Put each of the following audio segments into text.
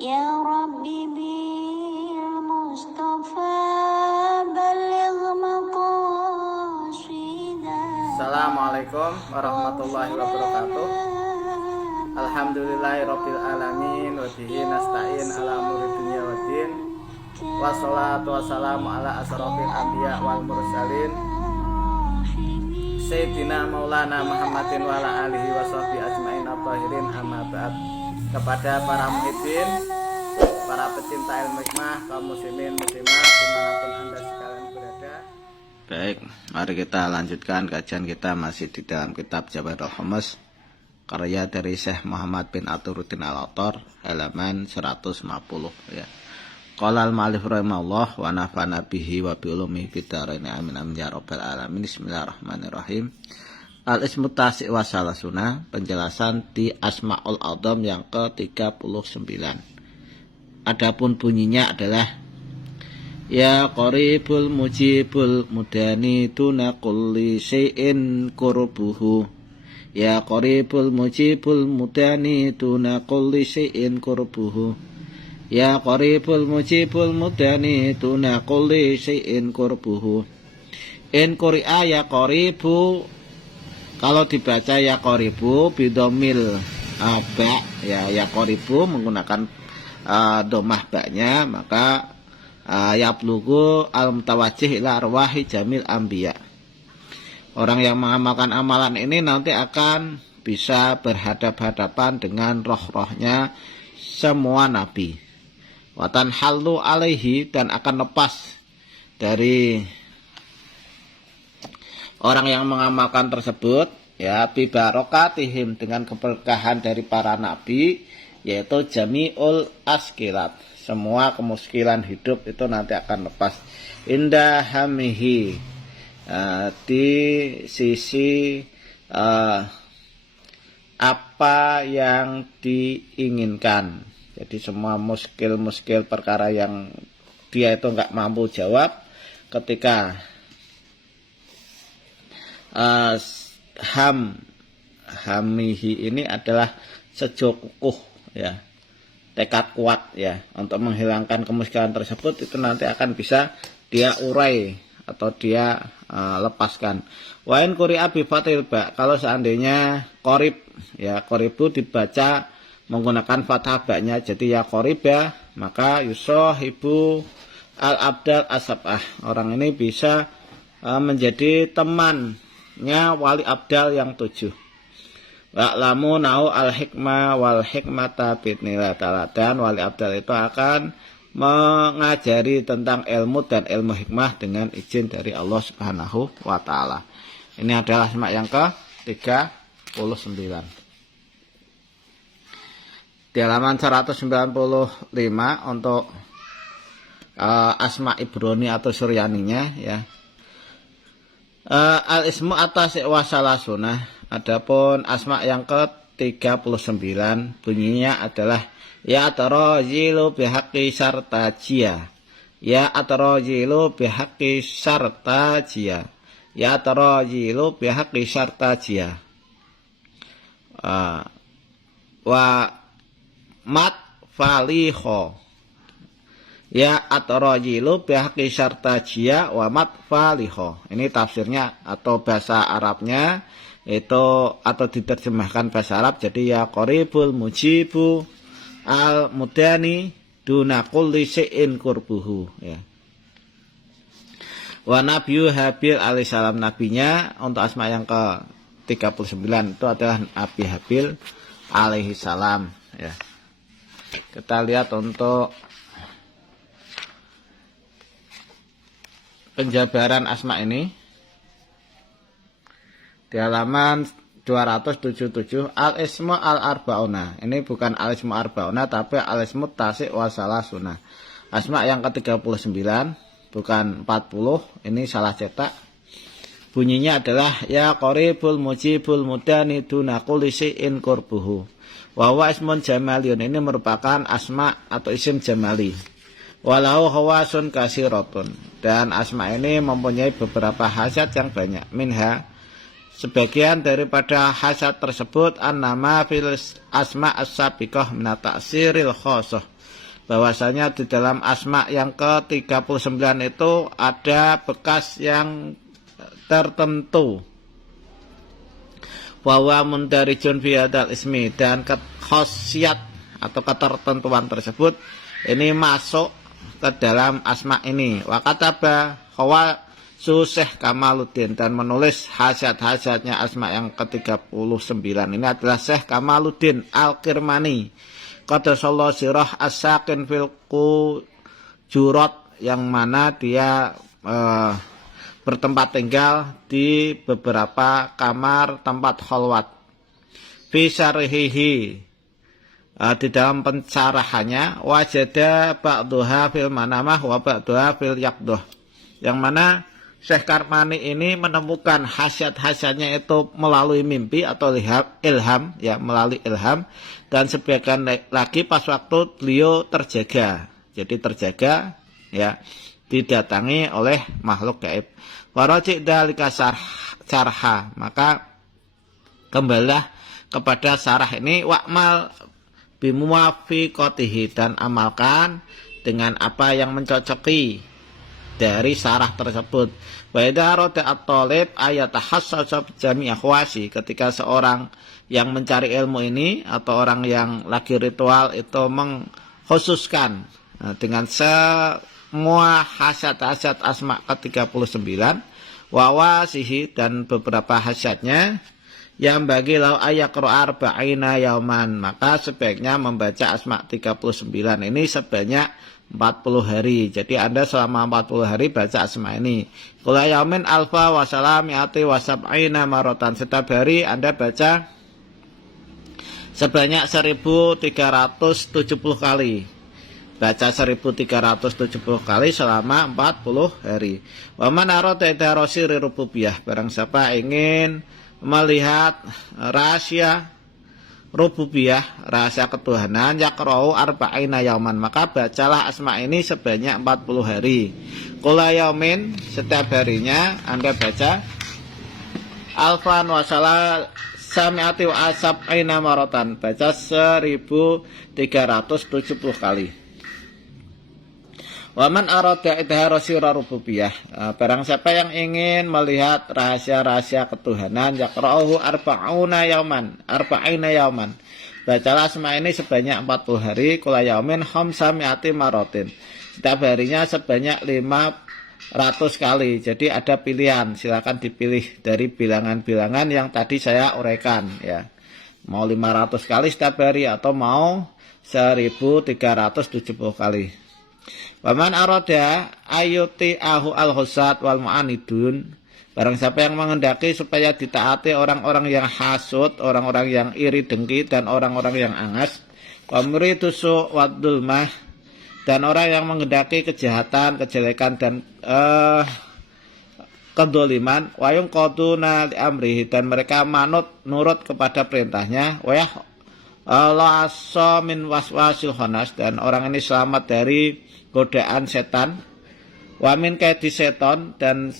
Ya Rabbi bil Mustafa baligh maqasidah. Assalamualaikum warahmatullahi wabarakatuh. Alhamdulillahirabbil alamin wa bihi nasta'in ala umuri dunya waddin. Wassalatu wassalamu ala asrofil anbiya wal mursalin Sayyidina Maulana Muhammadin wa ala alihi wa sahbihi ajmain at-tahirin, amma ba'd. Kepada para muhibbin, para pecinta ilmu hikmah, kaum muslimin muslimat dimanapun anda sekalian berada. Baik, mari kita lanjutkan kajian kita masih di dalam kitab Jawahirul Khamas karya dari Syekh Muhammad bin Athiruddin Al-Attar, halaman 150 ya. Qala al-mu'allif rahimahullah wa nafa'ana bihi wa bi ulumihi fid dharain amin amin ya rabbal alamin. Bismillahirrahmanirrahim. Al-ismu tasi' wa salasuna, penjelasan di Asmaul A'dzam yang ke-39. Adapun bunyinya adalah ya qaribul mujibul mudani tuna kulli syai'in qurbuhu. Ya qaribul mujibul mudani tuna kulli syai'in qurbuhu. Ya qaribul mujibul mudani tuna kulli syai'in qurbuhu. In quri'a ya qaribu, kalau dibaca ya qaribu bidomil ba ya qaribu menggunakan domah baknya, maka yablugu al mutawajjih ila arwahi jamil anbiya. Orang yang mengamalkan amalan ini nanti akan bisa berhadap-hadapan dengan roh-rohnya semua nabi. Watan halu alaihi, dan akan lepas dari orang yang mengamalkan tersebut ya bi barokatihim, dengan keberkahan dari para nabi, yaitu jami'ul askilat, semua kemuskilan hidup itu nanti akan lepas. Indah hamihi, di sisi apa yang diinginkan. Jadi semua muskil perkara yang dia itu nggak mampu jawab, ketika hamihi ini adalah sejo kukuh ya, tekad kuat ya untuk menghilangkan kemiskinan tersebut, itu nanti akan bisa dia urai atau dia lepaskan. Wa in quri'a bi fathil ba, kalau seandainya qarib ya, qaribu dibaca menggunakan fathah ba-nya, jadi ya qariba, maka yusahibu al abdal asabah, orang ini bisa menjadi temannya wali abdal yang 7. Wa'lamu nau al hikmah wal hikmata bidnillah ta'ala, dan wali abdal itu akan mengajari tentang ilmu dan ilmu hikmah dengan izin dari Allah Subhanahu wa taala. Ini adalah asma yang ke-39. Di halaman 195 untuk asma ibroni atau suryaninya ya. Al-ismu atas wa salasuna, adapun asma yang ke-39 bunyinya adalah ya atarajilu bihaqqi sartajia. Ya atarajilu bihaqqi sartajia. Ya atarajilu bihaqqi sartajia. Wa mat faliho. Ya atarajilu bihaqqi sartajia wa mat faliho. Ini tafsirnya atau bahasa Arabnya itu, atau diterjemahkan bahasa Arab jadi ya qaribul mujibu al mudani duna kulli syai'in qurbuhu ya. Wa nabiyyu Habil alaihissalam, nabinya untuk asma yang ke-39 itu adalah Nabi Habil alaihissalam ya. Kita lihat untuk penjabaran asma ini di halaman 277. Al-ismu al-arba'una, ini bukan al-ismu arba'una tapi al-ismu tasi' wa salasuna, asma yang ke-39 bukan 40, ini salah cetak. Bunyinya adalah ya qaribul mujibul mudani duna kulli syai'in qurbuhu. Wa huwa ismun jamaliyun, ini merupakan asma atau isim jamali. Walau hawasun kasiratun, dan asma ini mempunyai beberapa khasiat yang banyak. Minha, Sebagian daripada hasad tersebut an-nama fil asma as-sabiqah min ta'siril khosoh, bahwasanya di dalam asma yang ke-39 itu ada bekas yang tertentu. Bahwa mundarijun fi hadzal ismi, dan khasiat atau ketertentuan tersebut ini masuk ke dalam asma ini. Wa kataba Syekh Kamaluddin, dan menulis hasiat-hasiatnya asma yang ke-39 ini adalah Syekh Kamaluddin Al-Kirmani qaddasallahu sirah as-sakin fil Jurat, yang mana dia bertempat tinggal di beberapa kamar tempat khalwat. Fi syarhihi, di dalam pencarahannya, wajada ba'duha fil manamah wa ba'duha fil yaqdah, yang mana Syekh Karmani ini menemukan hasiat-hasiatnya itu melalui mimpi atau ilham, ya, melalui ilham, dan sebagian lagi pas waktu beliau terjaga. Jadi terjaga, ya, didatangi oleh makhluk gaib. Waraji dzalika syarha, maka kembalilah kepada syarah ini, wa'mal bimuwafiqatihi, dan amalkan dengan apa yang mencocoki dari syarah tersebut. Wa idza arada at-talib ayatahassasa jami' akhwasi, ketika seorang yang mencari ilmu ini atau orang yang lagi ritual itu mengkhususkan dengan semua hasiat-hasiat asma ke-39 wa wasihi, dan beberapa hasiatnya, yang bagi lau ayaqra arba'ina yauman, maka sebaiknya membaca asma 39 ini sebanyak 40 hari. Jadi Anda selama 40 hari baca asma ini. Kula yaumin alfa wa salamiati wa sab'ina marotan, setiap hari Anda baca sebanyak 1370 kali. Baca 1370 kali selama 40 hari. Wa man arada idarasi rububiyah, barang siapa ingin melihat rahasia rububiyah, rahasia ketuhanan, yaqra'u arba'ina yauman, maka bacalah asma ini sebanyak 40 hari. Kula yaumin, setiap harinya Anda baca alfan wa sami'ati wa sab'ina marotan, baca 1370 kali. Waman arada idhara sirra rububiyah, barang siapa yang ingin melihat rahasia-rahasia ketuhanan, yaqra'uhu arba'ina yauman, bacalah asma ini sebanyak 40 hari. Kula yaumin khamsami'ati marotin, setiap harinya sebanyak 500 kali. Jadi ada pilihan, silakan dipilih dari bilangan-bilangan yang tadi saya uraikan, ya. Mau 500 kali setiap hari atau mau 1370 kali. Waman arada ayuti ahu al-husad wal mu'anidun, barang siapa yang menghendaki supaya ditaati orang-orang yang hasud, orang-orang yang iri dengki, dan orang-orang yang angas. Wa muridu su'wadulmah, dan orang yang menghendaki kejahatan, kejelekan, dan kedoliman. Wa yunqaduna li amrihi, dan mereka nurut kepada perintahnya. Wa Allah asa min waswasil khannas, dan orang ini selamat dari godaan setan. Wa min kaidi seton, dan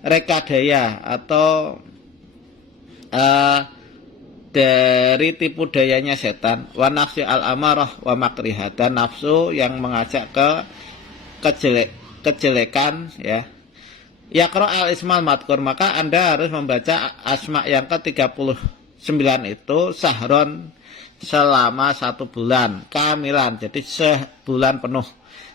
rekadaya atau dari tipu dayanya setan. Wa nafsi al-amarah wa makrihah, dan nafsu yang mengajak ke kejelekan, ya. Yaqra al-ismal madkur, maka Anda harus membaca asma yang ke-39 itu sahron, selama 1 bulan kamilan, jadi sebulan penuh.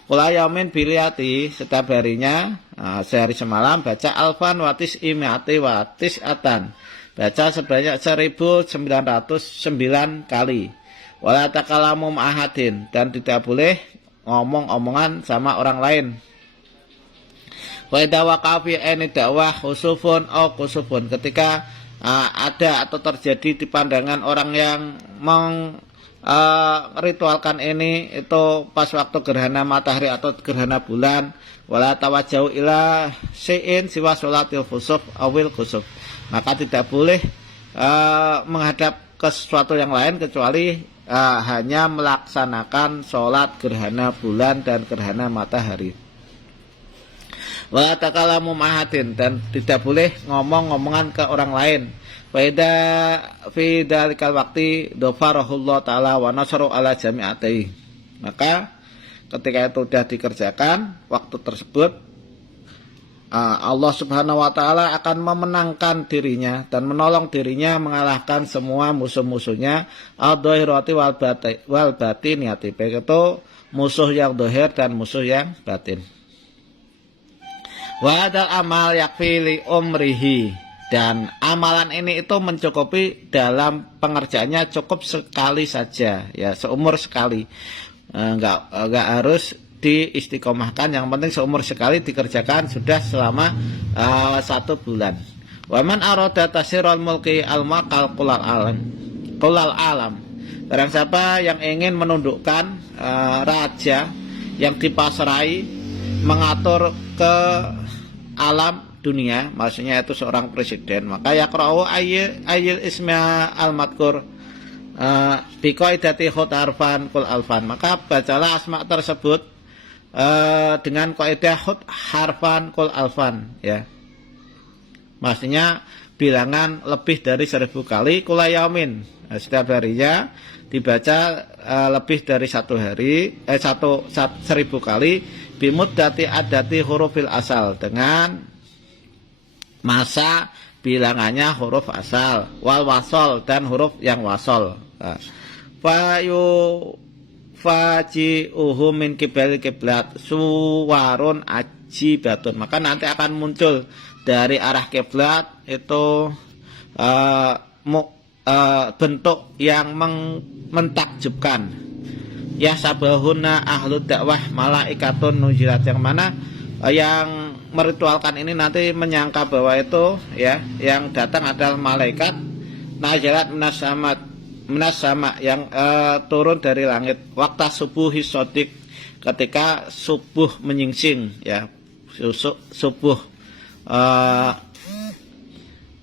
Kula yaumin biliati, setiap harinya sehari semalam baca alfan watis imiati watis atan, baca sebanyak 1909 kali. Wala takalamu ahadin, dan tidak boleh ngomong-omongan sama orang lain. Wa idza waqa'a fi aini dakwah khusufun aw khusufun, ketika ada atau terjadi di pandangan orang yang ritualkan ini itu pas waktu gerhana matahari atau gerhana bulan, wala tawajjau ila syai'in siwa sholatil khusuf awil khusuf, maka tidak boleh menghadap ke sesuatu yang lain kecuali hanya melaksanakan sholat gerhana bulan dan gerhana matahari. Wala takalamu ma'ahadin, dan tidak boleh ngomong-ngomongan ke orang lain. Faida fi dalikal waqti dhafarahullah taala wa nasaru ala jami'ati. Maka ketika itu sudah dikerjakan waktu tersebut, Allah Subhanahu wa taala akan memenangkan dirinya dan menolong dirinya mengalahkan semua musuh-musuhnya al-dhahirati wal batiniyati, baik itu musuh yang dhahir dan musuh yang batin. Wa hadzal amal yakfi li umrihi, dan amalan ini itu mencukupi dalam pengerjaannya cukup sekali saja, ya, seumur sekali. Enggak harus diistiqomahkan, yang penting seumur sekali dikerjakan sudah selama 1 bulan. Wa man arada tasirul mulki al-maqal qulal alam. Barang siapa yang ingin menundukkan raja yang dipasrai mengatur ke alam dunia, maksudnya itu seorang presiden, maka yaqra'u ayil isma al-madkur biqaidati khut harfan kul alfan, maka bacalah asma tersebut dengan kaidah khut harfan kul alfan, ya, maksudnya bilangan lebih dari 1000 kali kula yaumin, setiap harinya dibaca lebih dari 1 hari 1000 kali bimuddati adati hurufil asal, dengan masa bilangannya huruf asal, wal wasol, dan huruf yang wasol. Faji'uhu min kibali kiblat suwarun ajibatun, maka nanti akan muncul dari arah kiblat itu bentuk yang mentakjubkan. Ya sabahuna ahlu dakwah malaikatun nujilat, yang mana yang meritualkan ini nanti menyangka bahwa itu, ya, yang datang adalah malaikat najalat minas sama yang turun dari langit waktu subuhi sodik, ketika subuh menyingsing, ya, subuh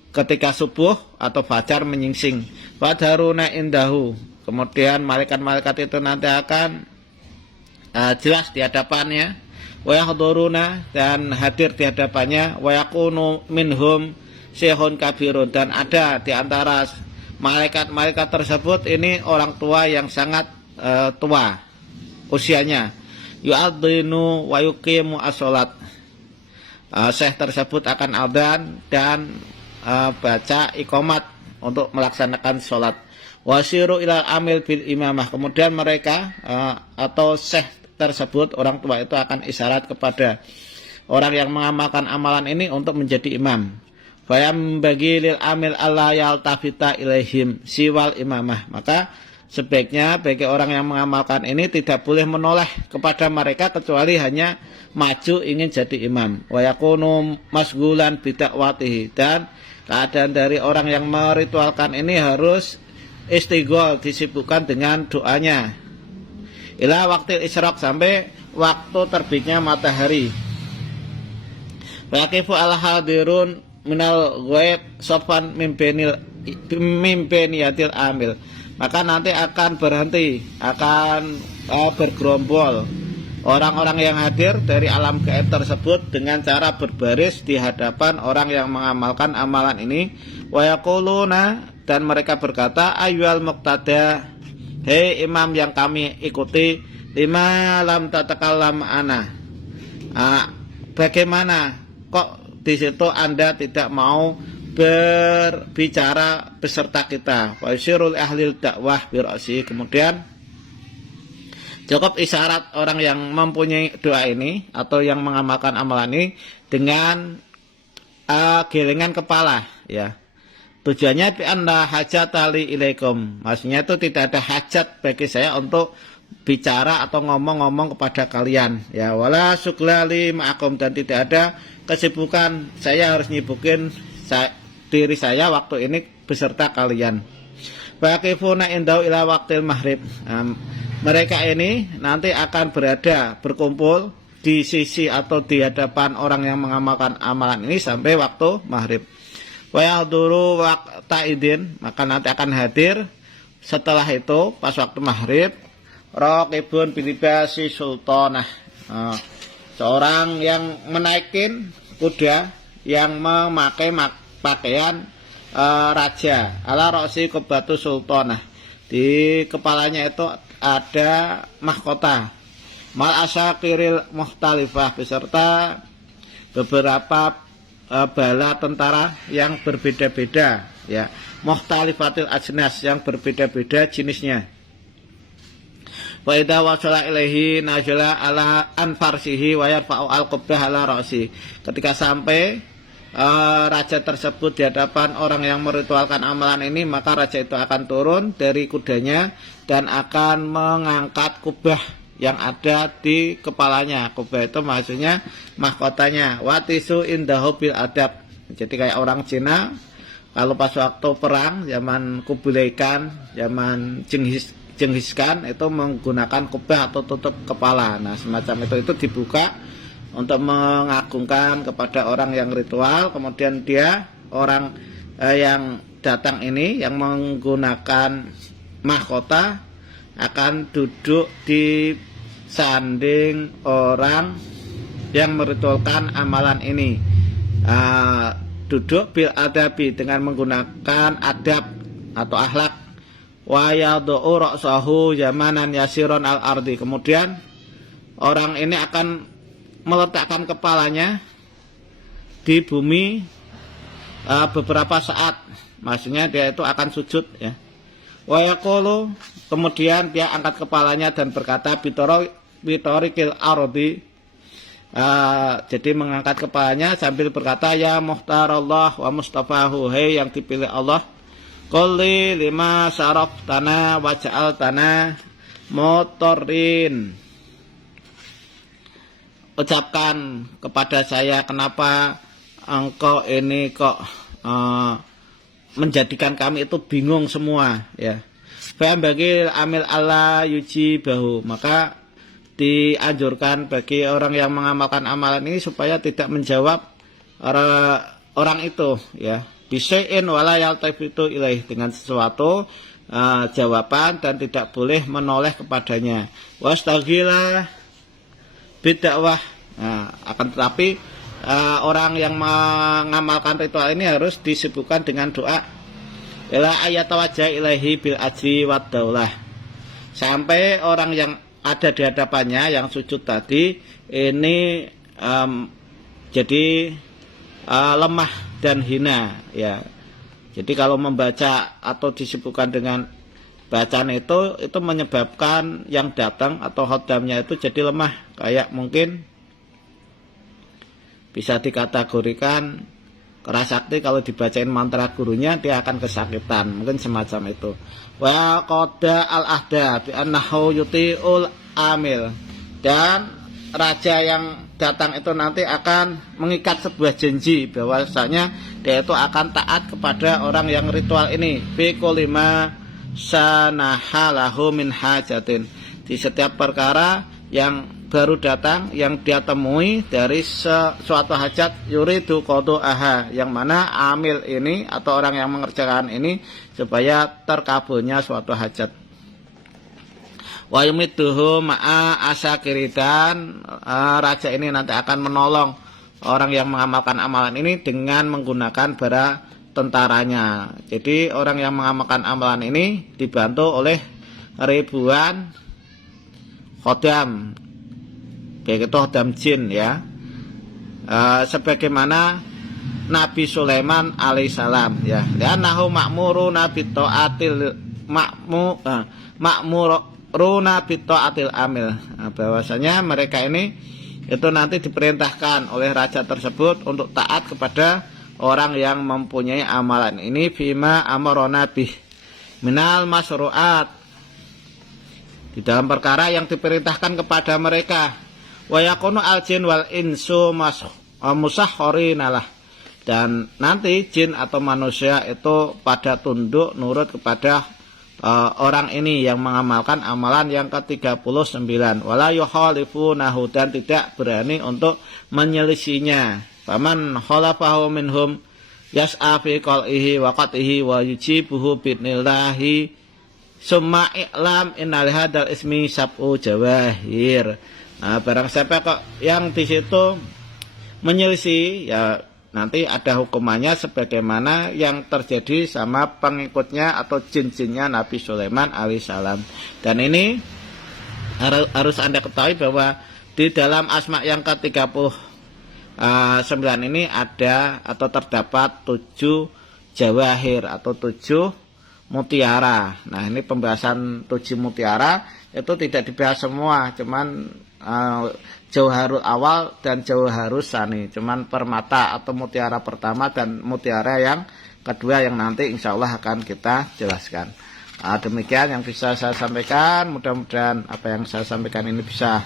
ketika subuh atau fajar menyingsing. Fadaruna indahu, kemudian malaikat-malaikat itu nanti akan jelas di hadapannya, wa yahduruna, dan hadir di hadapannya, wa yakunu minhum syekhun kabirun, dan ada di antara malaikat-malaikat tersebut ini orang tua yang sangat tua usianya. Yu'adzinu wa yuqimu as-sholat, syekh tersebut akan adzan dan baca iqamat untuk melaksanakan sholat. Wasiru ilal amil bil imamah, kemudian mereka atau syekh tersebut, orang tua itu akan isyarat kepada orang yang mengamalkan amalan ini untuk menjadi imam. Fayam bagi lil amil Allah yaltafita ilaihim siwal imamah, maka sebaiknya bagi orang yang mengamalkan ini tidak boleh menoleh kepada mereka kecuali hanya maju ingin jadi imam. Wa yakunu masgulan bidakwatihi, dan keadaan dari orang yang meritualkan ini harus istighol, disibukkan dengan doanya. Ila waktil isyraq, sampai waktu terbitnya matahari. Waqifu al-hadirun minal ghaib sofan mimpeniyatil amil, maka nanti akan berhenti, akan bergerombol orang-orang yang hadir dari alam gaib tersebut dengan cara berbaris di hadapan orang yang mengamalkan amalan ini. Wa yaquluna, dan mereka berkata, ayyuhal muqtada, hei imam yang kami ikuti, lima lam tatakallam ana, bagaimana kok di situ Anda tidak mau berbicara beserta kita. Wa yusirul ahlil dakwah birasi, kemudian cukup isyarat orang yang mempunyai doa ini atau yang mengamalkan amalan ini dengan gelengan kepala, ya. Tujuannya bi anna hajatali ilaikum, maksudnya itu tidak ada hajat bagi saya untuk bicara atau ngomong-ngomong kepada kalian, ya. Wala suglali ma'akum, dan tidak ada kesibukan saya harus nyibukin diri saya waktu ini beserta kalian. Waqifuna indau ila waqtil maghrib, mereka ini nanti akan berkumpul di sisi atau di hadapan orang yang mengamalkan amalan ini sampai waktu maghrib. Wa yahduru waqta idin, maka nanti akan hadir setelah itu pas waktu maghrib raqibun bilibasi sultanah, seorang yang menaikin kuda yang memakai pakaian raja, ala roksi kubatu sultanah, di kepalanya itu ada mahkota, mal asyakiril mukhtalifah, beserta beberapa bala tentara yang berbeda-beda, ya, mukhtalifatil ajnas, yang berbeda-beda jenisnya. Wa idza wasala ilaihi najala ala anfarsihi wa yarfa'u al-qubbah ala ra'si. Ketika sampai raja tersebut di hadapan orang yang meritualkan amalan ini, maka raja itu akan turun dari kudanya dan akan mengangkat kubah yang ada di kepalanya. Kubah itu maksudnya mahkotanya. Watisu indahu bil adab. Jadi kayak orang Cina kalau pas waktu perang zaman Kublai Khan, zaman Genghis Khan itu menggunakan kubah atau tutup kepala. Nah, semacam itu dibuka untuk mengagungkan kepada orang yang ritual. Kemudian dia orang yang datang ini yang menggunakan mahkota akan duduk di sanding orang yang meritualkan amalan ini. Duduk bil adabi, dengan menggunakan adab atau akhlak. Wa yad'u ra'sahu yamanan yasiron al ardi. Kemudian orang ini akan meletakkan kepalanya di bumi beberapa saat. Maksudnya dia itu akan sujud, ya. Wa yaqulu, kemudian dia angkat kepalanya dan berkata bitorikil ardi. Jadi mengangkat kepalanya sambil berkata, ya muhtarallah wa mustafahu, hei yang dipilih Allah, qulli lima syaraf tanah waja'al tanah motorin. Ucapkan kepada saya, kenapa engkau ini kok menjadikan kami itu bingung semua, ya. Fa'am bagi amil Allah yuji bahu, maka dianjurkan bagi orang yang mengamalkan amalan ini supaya tidak menjawab orang itu, ya, bisain wala yaltafitu ilaih, dengan sesuatu jawaban dan tidak boleh menoleh kepadanya. Wastaghilah bidakwah. Akan tetapi orang yang mengamalkan ritual ini harus disibukkan dengan doa, ila ayatawajjah ilaihi bil ajri wad daulah, sampai orang yang ada di hadapannya yang sujud tadi ini jadi lemah dan hina, ya. Jadi kalau membaca atau disibukkan dengan bacaan itu menyebabkan yang datang atau khodamnya itu jadi lemah, kayak mungkin bisa dikategorikan kerasakti, kalau dibacain mantra gurunya dia akan kesakitan, mungkin semacam itu. Wa qada al ahda bi annahu yuti'ul amil, dan raja yang datang itu nanti akan mengikat sebuah janji bahwasanya dia itu akan taat kepada orang yang ritual ini, bi kulima sanahalahu min hajatin, di setiap perkara yang baru datang yang dia temui dari suatu hajat, yuridu qada'aha, yang mana amil ini atau orang yang mengerjakan ini supaya terkabulnya suatu hajat. Wa yumidduhu ma'a asyakiridan, raja ini nanti akan menolong orang yang mengamalkan amalan ini dengan menggunakan bara tentaranya. Jadi orang yang mengamalkan amalan ini dibantu oleh ribuan khodam, baik itu khodam jin, ya. Sebagaimana Nabi Sulaiman alaihissalam, ya. Li'annahu ma'muruna bita'atil ma'muruna bita'atil amil. Bahwasanya mereka ini itu nanti diperintahkan oleh raja tersebut untuk taat kepada orang yang mempunyai amalan ini, bima amarona bih minal masru'at, di dalam perkara yang diperintahkan kepada mereka. Wa yakunu al-jin wal insu musahharinalah, dan nanti jin atau manusia itu pada tunduk nurut kepada orang ini yang mengamalkan amalan yang ke-39. Wala yukhalifunahu, dan tidak berani untuk menyelisihinya. Faman khalafahu minhum yas'a fi qal'ihi wa qat'ihi wa yujibuhu bidnillahi summa i'lam innal hadal ismi sab'u jawahir. Nah, barang siapa kok yang di situ menyelisih, ya nanti ada hukumannya sebagaimana yang terjadi sama pengikutnya atau jin-jinnya Nabi Sulaiman alaihissalam. Dan ini harus Anda ketahui bahwa di dalam asma yang ke-39 ini ada atau terdapat 7 jawahir atau 7 mutiara. Nah, ini pembahasan 7 mutiara itu tidak dibahas semua, cuman jauharul awal dan jauharus sani, cuman permata atau mutiara pertama dan mutiara yang kedua yang nanti insya Allah akan kita jelaskan. Demikian yang bisa saya sampaikan, mudah-mudahan apa yang saya sampaikan ini bisa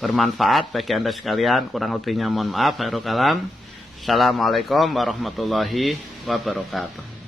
bermanfaat bagi Anda sekalian. Kurang lebihnya mohon maaf. Khairul kalam. Assalamualaikum warahmatullahi wabarakatuh.